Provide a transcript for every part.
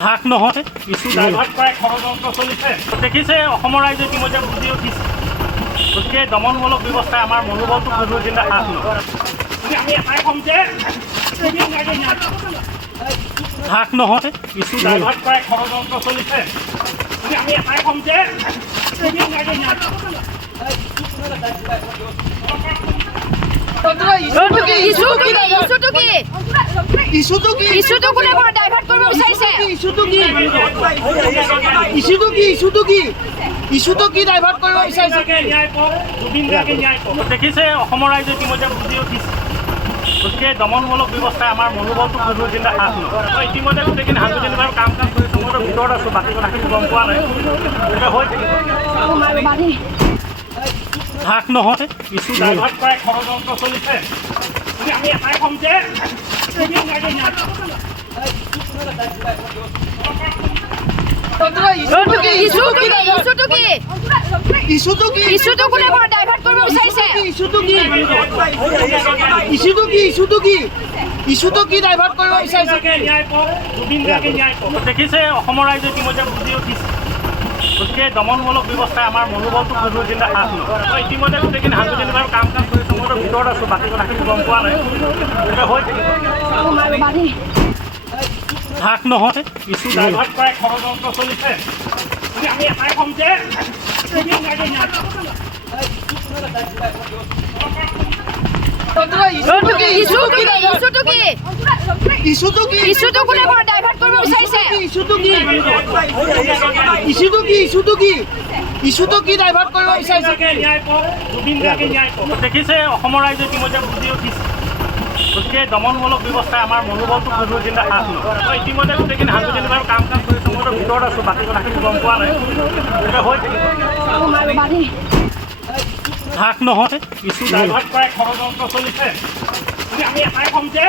হাক নহয় কিছু ডাইভাৰ্ট কৰে ষড়যন্ত্ৰ চলিছে দেখিছে অসমৰ ৰাইজে ইতিমধ্যে বুজি উঠিছে গতিকে দমনমূলক ব্যৱস্থাই আমাৰ মনোবলটো কোনো চিন্তা হ্ৰাস নকৰে আমি এটাই ক'ম যে হাক নহয় কিছু ডাইভাৰ্ট কৰে ষড়যন্ত্ৰ চলিছে আমি এটাই ক'ম যে ইস্যুটো কোনে কোনে ডাইভাৰ্ট কৰিব বিচাৰিছে ইস্যুটো কি ডাইভাৰ্ট কৰিব বিচাৰিছে দেখিছে অসমৰ ৰাইজে ইতিমধ্যে বুজি উঠিছে গতিকে দমনমূলক ব্যৱস্থাই আমাৰ মনোবলটো কোনো চিন্তা হ্ৰাস নকৰে ইতিমধ্যে গোটেইখিনি হাজু যেনিবা কাম কৰিছোঁ মই ভিতৰত আছোঁ বাকী কথাখিনি গম পোৱা নাই গতিকে হৈ হাক নহয় কিছু ডাইভাৰ্ট কৰে ষড়যন্ত্ৰ চলিছে আমি এটাই ক'ম যে ইস্যুটো কোনে কোনে ডাইভাৰ্ট কৰিব বিচাৰিছে ইস্যুটো কি ডাইভাৰ্ট কৰিব বিচাৰিছে দেখিছে অসমৰ ৰাইজে ইতিমধ্যে বুজি উঠিছে গতিকে দমনমূলক ব্যৱস্থাই আমাৰ মনোবলটো কোনো চিন্তা হ্ৰাস নকৰে ইতিমধ্যে গোটেইখিনি হাজু যেনিবা কাম কৰিছোঁ মই ভিতৰত আছোঁ বাকী কথাখিনি গম পোৱা নাই গতিকে হৈ হাক নহয় কিছু ডাইভাৰ্ট কৰে ষড়যন্ত্ৰ চলিছে আমি এটাই ক'ম যে ইস্যুটো কোনে কোনে ডাইভাৰ্ট কৰিব বিচাৰিছে ইস্যুটো কি ডাইভাৰ্ট কৰিব বিচাৰিছে দেখিছে অসমৰ ৰাইজে ইতিমধ্যে বুজি উঠিছে গতিকে দমনমূলক ব্যৱস্থাই আমাৰ মনোবলটো কোনো চিন্তা হ্ৰাস নকৰে ইতিমধ্যে গোটেইখিনি হাজু যেনিবা কাম কৰিছোঁ মই ভিতৰত আছোঁ বাকী কথাখিনি গম পোৱা নাই গতিকে হৈ হাক নহয় কিছু ডাইভাৰ্ট কৰে ষড়যন্ত্ৰ চলিছে আমি এটাই ক'ম যে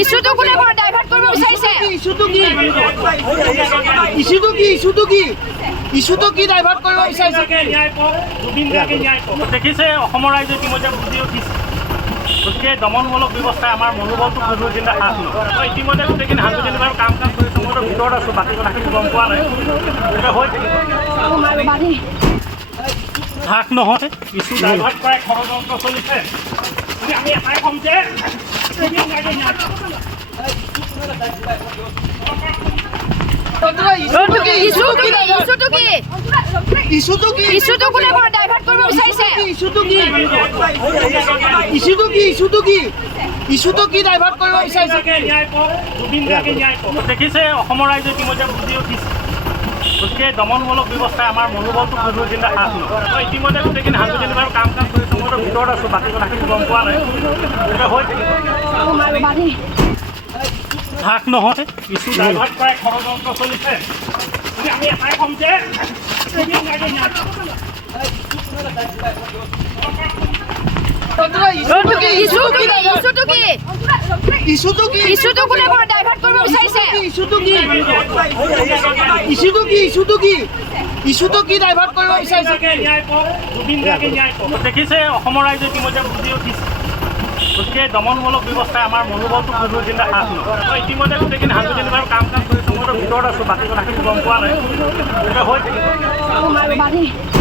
ইস্যুটো কোনে কোনে ডাইভাৰ্ট কৰিব বিচাৰিছে ইস্যুটো কি ডাইভাৰ্ট কৰিব বিচাৰিছে দেখিছে অসমৰ ৰাইজে ইতিমধ্যে বুজি উঠিছে গতিকে দমনমূলক ব্যৱস্থাই আমাৰ মনোবলটো কোনো চিন্তা হ্ৰাস নকৰে ইতিমধ্যে গোটেইখিনি হাজু যেনিবা কাম কৰিছোঁ মই ভিতৰত আছোঁ বাকী কথাখিনি গম পোৱা নাই গতিকে হৈ হাক নহয় কিছু ডাইভাৰ্ট কৰে ষড়যন্ত্ৰ চলিছে আমি এটাই ক'ম যে ইস্যুটো কোনে কোনে ডাইভাৰ্ট কৰিব বিচাৰিছে ইস্যুটো কি ডাইভাৰ্ট কৰিব বিচাৰিছে দেখিছে অসমৰ ৰাইজে ইতিমধ্যে বুজি উঠিছে গতিকে দমনমূলক ব্যৱস্থাই আমাৰ মনোবলটো কোনো চিন্তা হ্ৰাস নকৰে ইতিমধ্যে গোটেইখিনি হাজু যেনিবা কাম কৰিছোঁ মই ভিতৰত আছোঁ বাকী কথাখিনি গম পোৱা নাই গতিকে হৈ হাক নহয় কিছু ডাইভাৰ্ট কৰে ষড়যন্ত্ৰ চলিছে আমি এটাই ক'ম যে ইস্যুটো কোনে কোনে ডাইভাৰ্ট কৰিব বিচাৰিছে ইস্যুটো কি ডাইভাৰ্ট কৰিব বিচাৰিছে দেখিছে অসমৰ ৰাইজে ইতিমধ্যে বুজি উঠিছে গতিকে দমনমূলক ব্যৱস্থাই আমাৰ মনোবলটো কোনো চিন্তা হ্ৰাস নকৰে ইতিমধ্যে গোটেইখিনি হাজু যেনিবা কাম কৰিছোঁ মই ভিতৰত আছোঁ বাকী কথাখিনি গম পোৱা নাই গতিকে হৈ